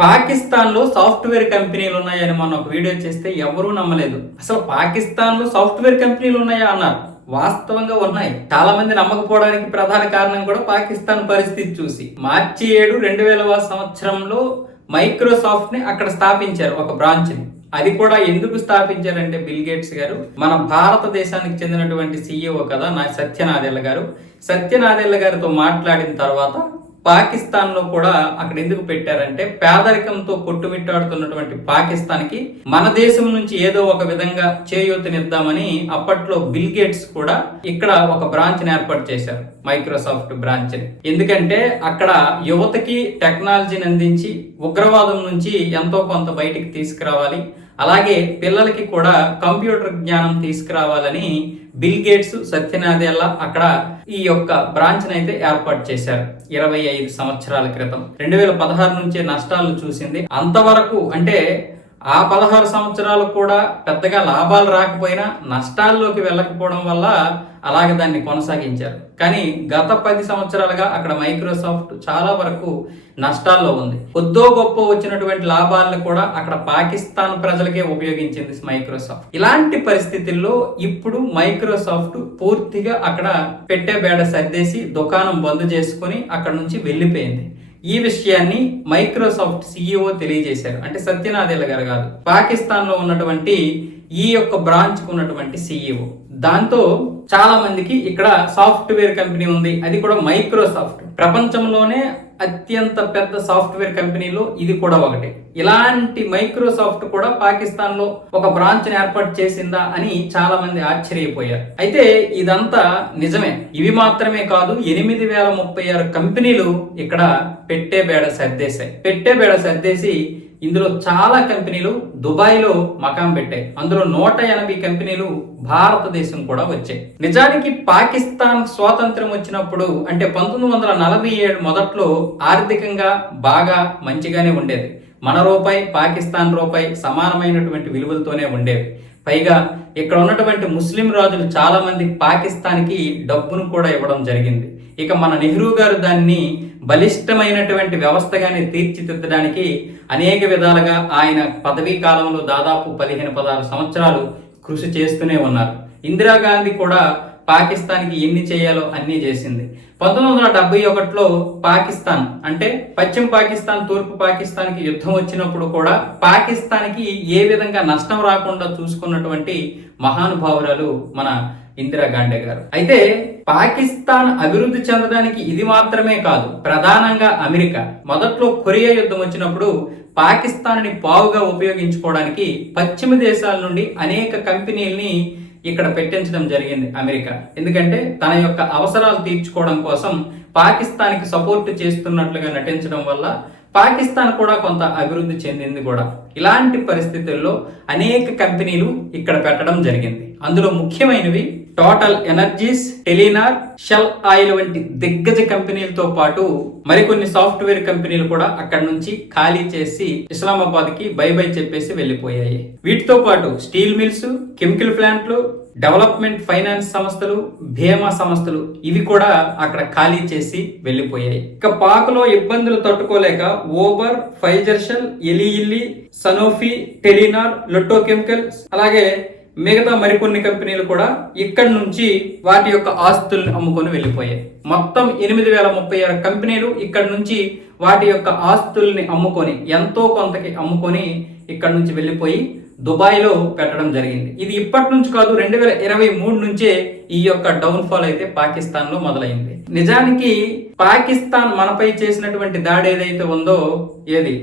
పాకిస్తాన్లో సాఫ్ట్వేర్ కంపెనీలు ఉన్నాయని మొన్న ఒక వీడియో చేస్తే ఎవరూ నమ్మలేదు. అసలు పాకిస్తాన్లో సాఫ్ట్వేర్ కంపెనీలు ఉన్నాయా అన్నారు. వాస్తవంగా ఉన్నాయి. చాలా మంది నమ్మకపోవడానికి ప్రధాన కారణం కూడా పాకిస్తాన్ పరిస్థితి చూసి. మార్చి ఏడు రెండు వేల సంవత్సరంలో మైక్రోసాఫ్ట్ని అక్కడ స్థాపించారు ఒక బ్రాంచ్ని అది కూడా ఎందుకు స్థాపించారంటే బిల్ గేట్స్ గారు మన భారతదేశానికి చెందినటువంటి సీఈఓ కదా నా సత్యనాదెల్ల గారు. సత్యనాదెల్ల గారితో మాట్లాడిన తర్వాత పాకిస్తాన్లో కూడా అక్కడ ఎందుకు పెట్టారంటే పేదరికంతో కొట్టుమిట్టాడుతున్నటువంటి పాకిస్తాన్కి మన దేశం నుంచి ఏదో ఒక విధంగా చేయూతనిద్దామని అప్పట్లో బిల్ గేట్స్ కూడా ఇక్కడ ఒక బ్రాంచ్ని ఏర్పాటు చేశారు మైక్రోసాఫ్ట్ బ్రాంచ్ని ఎందుకంటే అక్కడ యువతకి టెక్నాలజీని అందించి ఉగ్రవాదం నుంచి ఎంతో కొంత బయటికి తీసుకురావాలి అలాగే పిల్లలకి కూడా కంప్యూటర్ జ్ఞానం తీసుకురావాలని బిల్ గేట్స్ సత్యనాదేళ్ళ అక్కడ ఈ యొక్క బ్రాంచ్ అయితే ఏర్పాటు చేశారు. ఇరవై ఐదు సంవత్సరాల క్రితం. రెండు వేల పదహారు నుంచే నష్టాలు చూసింది. అంతవరకు అంటే ఆ పదహారు సంవత్సరాలు కూడా పెద్దగా లాభాలు రాకపోయినా నష్టాల్లోకి వెళ్ళకపోవడం వల్ల అలాగే దాన్ని కొనసాగించారు. కానీ గత పది సంవత్సరాలుగా అక్కడ మైక్రోసాఫ్ట్ చాలా వరకు నష్టాల్లో ఉంది. కొద్దో గొప్ప వచ్చినటువంటి లాభాలను కూడా అక్కడ పాకిస్తాన్ ప్రజలకే ఉపయోగించింది మైక్రోసాఫ్ట్. ఇలాంటి పరిస్థితుల్లో ఇప్పుడు మైక్రోసాఫ్ట్ పూర్తిగా అక్కడ పెట్టే బేడ సర్దేసి దుకాణం బంద్ చేసుకుని అక్కడ నుంచి వెళ్ళిపోయింది. ఈ విషయాన్ని మైక్రోసాఫ్ట్ సిఇఓ తెలియజేశారు. అంటే సత్యనాదేళ్ళ గారు కాదు. పాకిస్తాన్లో ఉన్నటువంటి ఈ యొక్క బ్రాంచ్ ఉన్నటువంటి సిఇఓ దాంతో చాలా మందికి ఇక్కడ సాఫ్ట్వేర్ కంపెనీ ఉంది. అది కూడా మైక్రోసాఫ్ట్. ప్రపంచంలోనే అత్యంత పెద్ద సాఫ్ట్వేర్ కంపెనీలో ఇది కూడా ఒకటి. ఇలాంటి మైక్రోసాఫ్ట్ కూడా పాకిస్తాన్లో ఒక బ్రాంచ్ ఏర్పాటు చేసిందా అని చాలా మంది ఆశ్చర్యపోయారు. అయితే ఇదంతా నిజమే. ఇవి మాత్రమే కాదు ఎనిమిది వేల ముప్పై ఆరు కంపెనీలు ఇక్కడ పెట్టే బేడ సర్దేశాయి. పెట్టే బేడ సర్దేసి ఇందులో చాలా కంపెనీలు దుబాయ్లో మకాం పెట్టాయి. అందులో నూట ఎనభై కంపెనీలు భారతదేశం కూడా వచ్చాయి. నిజానికి పాకిస్తాన్ స్వాతంత్రం వచ్చినప్పుడు అంటే పంతొమ్మిది వందల నలభై ఏడు మొదట్లో ఆర్థికంగా బాగా మంచిగానే ఉండేది. మన రూపాయి పాకిస్తాన్ రూపాయి సమానమైనటువంటి విలువలతోనే ఉండేవి. పైగా ఇక్కడ ఉన్నటువంటి ముస్లిం రాజులు చాలా మంది పాకిస్తాన్కి డబ్బును కూడా ఇవ్వడం జరిగింది. ఇక మన నెహ్రూ గారు దాన్ని బలిష్టమైనటువంటి వ్యవస్థగానే తీర్చిదిద్దడానికి అనేక విధాలుగా ఆయన పదవీ కాలంలో దాదాపు పదిహేను పదహారు సంవత్సరాలు కృషి చేస్తూనే ఉన్నారు. ఇందిరాగాంధీ కూడా పాకిస్తాన్కి ఎన్ని చేయాలో అన్నీ చేసింది. పంతొమ్మిది వందల డెబ్బై ఒకటిలో పాకిస్తాన్ అంటే పశ్చిమ పాకిస్తాన్ తూర్పు పాకిస్తాన్కి యుద్ధం వచ్చినప్పుడు కూడా పాకిస్తాన్కి ఏ విధంగా నష్టం రాకుండా చూసుకున్నటువంటి మహానుభావురాలు మన ఇందిరాగాంధీ గారు. అయితే పాకిస్తాన్ అభివృద్ధి చెందడానికి ఇది మాత్రమే కాదు ప్రధానంగా అమెరికా. మొదట్లో కొరియా యుద్ధం వచ్చినప్పుడు పాకిస్తాన్ని పావుగా ఉపయోగించుకోవడానికి పశ్చిమ దేశాల నుండి అనేక కంపెనీల్ని ఇక్కడ పెట్టించడం జరిగింది అమెరికా. ఎందుకంటే తన యొక్క అవసరాలు తీర్చుకోవడం కోసం పాకిస్తాన్కి సపోర్ట్ చేస్తున్నట్లుగా నటించడం వల్ల పాకిస్తాన్ కూడా కొంత అభివృద్ధి చెందింది కూడా. ఇలాంటి పరిస్థితుల్లో అనేక కంపెనీలు ఇక్కడ పెట్టడం జరిగింది. అందులో ముఖ్యమైనవి Total Energies Telenor Shell oil వంటి దిగ్గజ కంపెనీలతో పాటు మరికొన్ని సాఫ్ట్వేర్ కంపెనీలు కూడా అక్కడ నుంచి ఖాళీ చేసి ఇస్లామాబాద్కి బై బై చెప్పేసి వెళ్ళిపోయాయి. వీటితో పాటు స్టీల్ మిల్స్ కెమికల్ ప్లాంట్లు డెవలప్మెంట్ ఫైనాన్స్ సంస్థలు భీమా సంస్థలు ఇవి కూడా అక్కడ ఖాళీ చేసి వెళ్ళిపోయాయి. ఇక పాకలో ఇబ్బందులు తట్టుకోలేక ఓబర్ ఫైజర్షల్ Eli Lilly Sanofi Telenor Lotte chemicals అలాగే మిగతా మరికొన్ని కంపెనీలు కూడా ఇక్కడి నుంచి వాటి యొక్క ఆస్తుల్ని అమ్ముకొని వెళ్ళిపోయాయి. మొత్తం ఎనిమిది వేల ముప్పై ఆరు కంపెనీలు ఇక్కడి నుంచి వాటి యొక్క ఆస్తుల్ని అమ్ముకొని ఎంతో కొంతకి అమ్ముకొని ఇక్కడ నుంచి వెళ్ళిపోయి దుబాయ్లో పెట్టడం జరిగింది. ఇది ఇప్పటి నుంచి కాదు రెండు వేల ఇరవై మూడు నుంచే ఈ యొక్క డౌన్ ఫాల్ అయితే పాకిస్తాన్లో మొదలైంది. నిజానికి పాకిస్తాన్ మనపై చేసినటువంటి దాడి ఏదైతే ఉందో ఏది?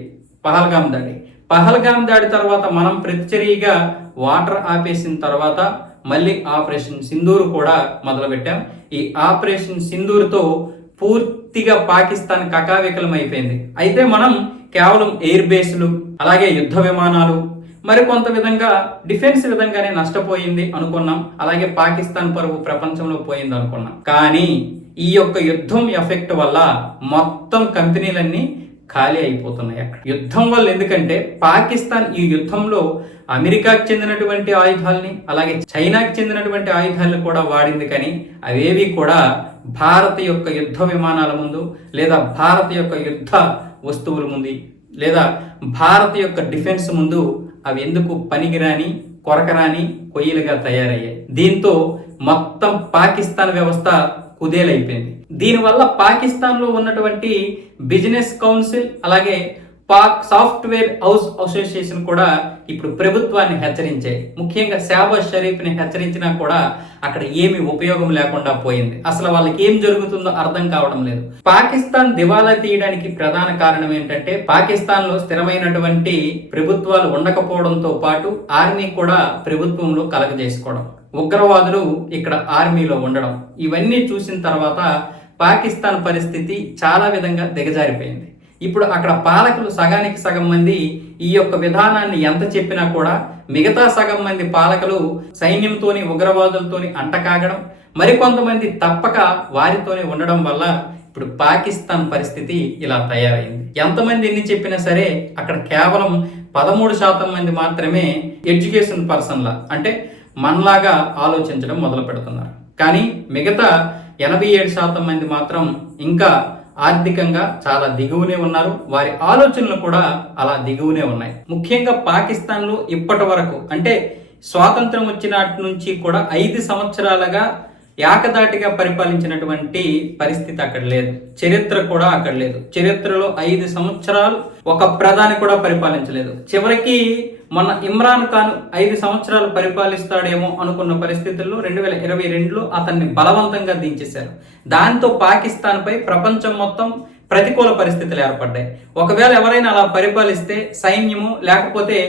పహల్గాం దాడి. పహల్గాం దాడి తర్వాత మనం ప్రతిచర్యగా వాటర్ ఆపేసిన తర్వాత మళ్ళీ ఆపరేషన్ సింధూర్ కూడా మొదలుపెట్టాం. ఈ ఆపరేషన్ సింధూర్తో పూర్తిగా పాకిస్తాన్ కకావికలం అయిపోయింది అయితే మనం కేవలం ఎయిర్ బేస్లు అలాగే యుద్ధ విమానాలు మరి కొంత విధంగా డిఫెన్స్ విధంగానే నష్టపోయింది అనుకున్నాం. అలాగే పాకిస్తాన్ పరువు ప్రపంచంలో పోయింది అనుకున్నాం కానీ ఈ యొక్క యుద్ధం ఎఫెక్ట్ వల్ల మొత్తం కంపెనీలన్నీ ఖాళీ అయిపోతున్నాయి అక్కడ. యుద్ధం వల్ల ఎందుకంటే పాకిస్తాన్ ఈ యుద్ధంలో అమెరికాకు చెందినటువంటి ఆయుధాలని అలాగే చైనాకి చెందినటువంటి ఆయుధాలను కూడా వాడింది కానీ అవేవి కూడా భారత యొక్క యుద్ధ విమానాల ముందు లేదా భారత యొక్క యుద్ధ వస్తువుల ముందు లేదా భారత యొక్క డిఫెన్స్ ముందు అవి ఎందుకు పనికిరాని కొరకరాని కొయ్యలుగా తయారయ్యాయి. దీంతో మొత్తం పాకిస్తాన్ వ్యవస్థ కుదేలైపోయింది. దీనివల్ల పాకిస్తాన్లో ఉన్నటువంటి బిజినెస్ కౌన్సిల్ అలాగే పాక్ సాఫ్ట్వేర్ హౌస్ అసోసియేషన్ కూడా ఇప్పుడు ప్రభుత్వాన్ని హెచ్చరించాయి ముఖ్యంగా షాబాజ్ షరీఫ్ని హెచ్చరించినా కూడా అక్కడ ఏమి ఉపయోగం లేకుండా పోయింది. అసలు వాళ్ళకి ఏం జరుగుతుందో అర్థం కావడం లేదు. పాకిస్తాన్ దివాలా తీయడానికి ప్రధాన కారణం ఏంటంటే పాకిస్తాన్లో స్థిరమైనటువంటి ప్రభుత్వాలు ఉండకపోవడంతో పాటు ఆర్మీ కూడా ప్రభుత్వంలో కలగజేసుకోవడం. ఉగ్రవాదులు ఇక్కడ ఆర్మీలో ఉండడం. ఇవన్నీ చూసిన తర్వాత పాకిస్తాన్ పరిస్థితి చాలా విధంగా దిగజారిపోయింది. ఇప్పుడు అక్కడ పాలకులు సగానికి సగం మంది ఈ యొక్క విధానాన్ని ఎంత చెప్పినా కూడా మిగతా సగం మంది పాలకులు సైన్యంతోని ఉగ్రవాదులతోని అంటకాగడం మరికొంతమంది తప్పక వారితోనే ఉండడం వల్ల ఇప్పుడు పాకిస్తాన్ పరిస్థితి ఇలా తయారైంది. ఎంతమంది ఎన్ని చెప్పినా సరే అక్కడ కేవలం పదమూడు శాతం మంది మాత్రమే ఎడ్యుకేషన్ పర్సన్లా అంటే మనలాగా ఆలోచించడం మొదలు పెడుతున్నారు కానీ మిగతా ఎనభై ఏడు శాతం మంది మాత్రం ఇంకా ఆర్థికంగా చాలా దిగువనే ఉన్నారు. వారి ఆలోచనలు కూడా అలా దిగువనే ఉన్నాయి. ముఖ్యంగా పాకిస్తాన్లో ఇప్పటి వరకు అంటే స్వాతంత్రం వచ్చినటి నుంచి కూడా ఐదు సంవత్సరాలుగా ఏకదాటిగా పరిపాలించినటువంటి పరిస్థితి అక్కడ లేదు. చరిత్ర కూడా అక్కడ లేదు. చరిత్రలో ఐదు సంవత్సరాలు ఒక ప్రధాని కూడా పరిపాలించలేదు. చివరికి మొన్న ఇమ్రాన్ ఖాన్ ఐదు సంవత్సరాలు పరిపాలిస్తాడేమో అనుకున్న పరిస్థితుల్లో రెండు వేల ఇరవై రెండులో అతన్ని బలవంతంగా దించేశారు. దాంతో పాకిస్తాన్పై ప్రపంచం మొత్తం ప్రతికూల పరిస్థితులు ఏర్పడ్డాయి. ఒకవేళ ఎవరైనా అలా పరిపాలిస్తే సైన్యము లేకపోతే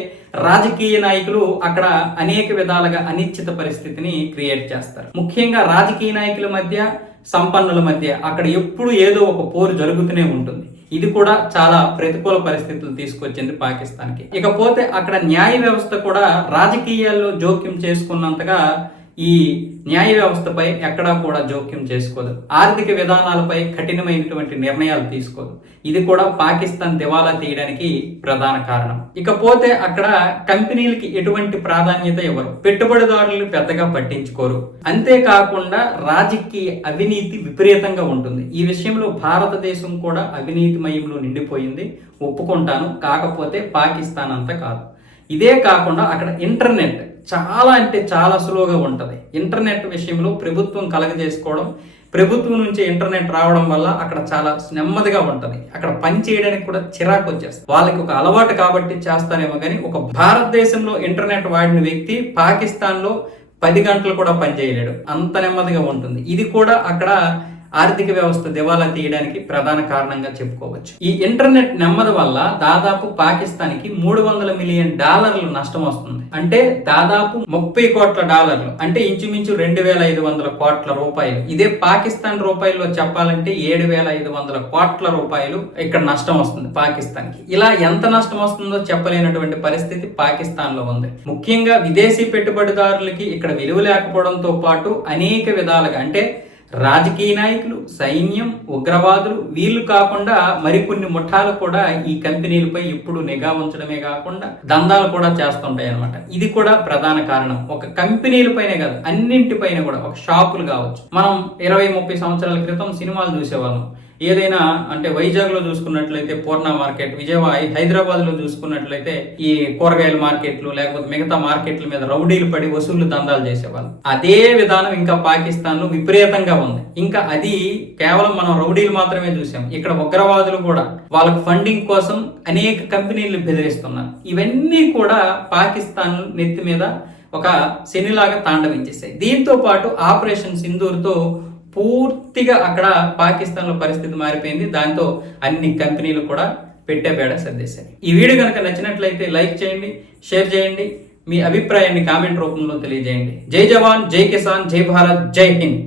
రాజకీయ నాయకులు అక్కడ అనేక విధాలుగా అనిశ్చిత పరిస్థితిని క్రియేట్ చేస్తారు. ముఖ్యంగా రాజకీయ నాయకుల మధ్య సంపన్నుల మధ్య అక్కడ ఎప్పుడు ఏదో ఒక పోరు జరుగుతూనే ఉంటుంది. ఇది కూడా చాలా ప్రతికూల పరిస్థితులు తీసుకొచ్చింది పాకిస్తాన్కి. ఇకపోతే అక్కడ న్యాయ వ్యవస్థ కూడా రాజకీయాల్లో జోక్యం చేసుకున్నంతగా ఈ న్యాయ వ్యవస్థపై ఎక్కడా కూడా జోక్యం చేసుకోదు. ఆర్థిక విధానాలపై కఠినమైనటువంటి నిర్ణయాలు తీసుకోదు. ఇది కూడా పాకిస్తాన్ దివాలా తీయడానికి ప్రధాన కారణం. ఇకపోతే అక్కడ కంపెనీలకి ఎటువంటి ప్రాధాన్యత ఇవ్వరు. పెట్టుబడిదారులు పెద్దగా పట్టించుకోరు. అంతేకాకుండా రాజకీయ అవినీతి విపరీతంగా ఉంటుంది. ఈ విషయంలో భారతదేశం కూడా అవినీతిమయంలో నిండిపోయింది. ఒప్పుకుంటాను. కాకపోతే పాకిస్తాన్ అంతా కాదు. ఇదే కాకుండా అక్కడ ఇంటర్నెట్ చాలా అంటే చాలా స్లోగా ఉంటుంది. ఇంటర్నెట్ విషయంలో ప్రభుత్వం కలగజేసుకోవడం ప్రభుత్వం నుంచి ఇంటర్నెట్ రావడం వల్ల అక్కడ చాలా నెమ్మదిగా ఉంటుంది. అక్కడ పని చేయడానికి కూడా చిరాకు వచ్చేస్తుంది. వాళ్ళకి ఒక అలవాటు కాబట్టి చేస్తారేమో కానీ ఒక భారతదేశంలో ఇంటర్నెట్ వాడిన వ్యక్తి పాకిస్తాన్లో పది గంటలు కూడా పని చేయలేడు. అంత నెమ్మదిగా ఉంటుంది. ఇది కూడా అక్కడ ఆర్థిక వ్యవస్థ దివాలా తీయడానికి ప్రధాన కారణంగా చెప్పుకోవచ్చు. ఈ ఇంటర్నెట్ నెమ్మది వల్ల దాదాపు పాకిస్తాన్కి మూడు వందల మిలియన్ డాలర్లు నష్టం వస్తుంది. అంటే దాదాపు ముప్పై కోట్ల డాలర్లు అంటే ఇంచుమించు రెండు వేల ఐదు వందల కోట్ల రూపాయలు. ఇదే పాకిస్తాన్ రూపాయల్లో చెప్పాలంటే ఏడు వేల ఐదు వందల కోట్ల రూపాయలు ఇక్కడ నష్టం వస్తుంది పాకిస్తాన్కి. ఇలా ఎంత నష్టం వస్తుందో చెప్పలేనటువంటి పరిస్థితి పాకిస్తాన్లో ఉంది. ముఖ్యంగా విదేశీ పెట్టుబడిదారులకి ఇక్కడ విలువ లేకపోవడంతో పాటు అనేక విధాలుగా అంటే రాజకీయ నాయకులు సైన్యం ఉగ్రవాదులు వీళ్ళు కాకుండా మరికొన్ని ముఠాలు కూడా ఈ కంపెనీలపై ఇప్పుడు నిఘా ఉంచడమే కాకుండా దందాలు కూడా చేస్తుంటాయి అనమాట ఇది కూడా ప్రధాన కారణం. ఒక కంపెనీలపైనే కాదు అన్నింటిపైన కూడా ఒక షాపులు కావచ్చు. మనం ఇరవై ముప్పై సంవత్సరాల క్రితం సినిమాలు చూసేవాళ్ళం. ఏదైనా అంటే వైజాగ్లో చూసుకున్నట్లయితే పూర్ణ మార్కెట్ విజయవాడ హైదరాబాద్లో చూసుకున్నట్లయితే ఈ కూరగాయల మార్కెట్లు లేకపోతే మిగతా మార్కెట్ల మీద రౌడీలు పడి వసూళ్ళు దందాలు చేసేవాళ్ళు. అదే విధానం ఇంకా పాకిస్తాన్లో విపరీతంగా ఉంది. ఇంకా అది కేవలం మనం రౌడీలు మాత్రమే చూసాం. ఇక్కడ ఉగ్రవాదులు కూడా వాళ్ళకు ఫండింగ్ కోసం అనేక కంపెనీలు బెదిరిస్తున్నారు. ఇవన్నీ కూడా పాకిస్తాన్ నెత్తి మీద ఒక శనిలాగా తాండవించేసాయి దీంతో పాటు ఆపరేషన్ సింధూర్తో పూర్తిగా అక్కడ పాకిస్తాన్లో పరిస్థితి మారిపోయింది. దాంతో అన్ని కంపెనీలు కూడా పెట్టే బేడ సర్దేశాయి. ఈ వీడియో కనుక నచ్చినట్లయితే లైక్ చేయండి షేర్ చేయండి మీ అభిప్రాయాన్ని కామెంట్ రూపంలో తెలియజేయండి. జై జవాన్ జై కిసాన్ జై భారత్ జై హింద్.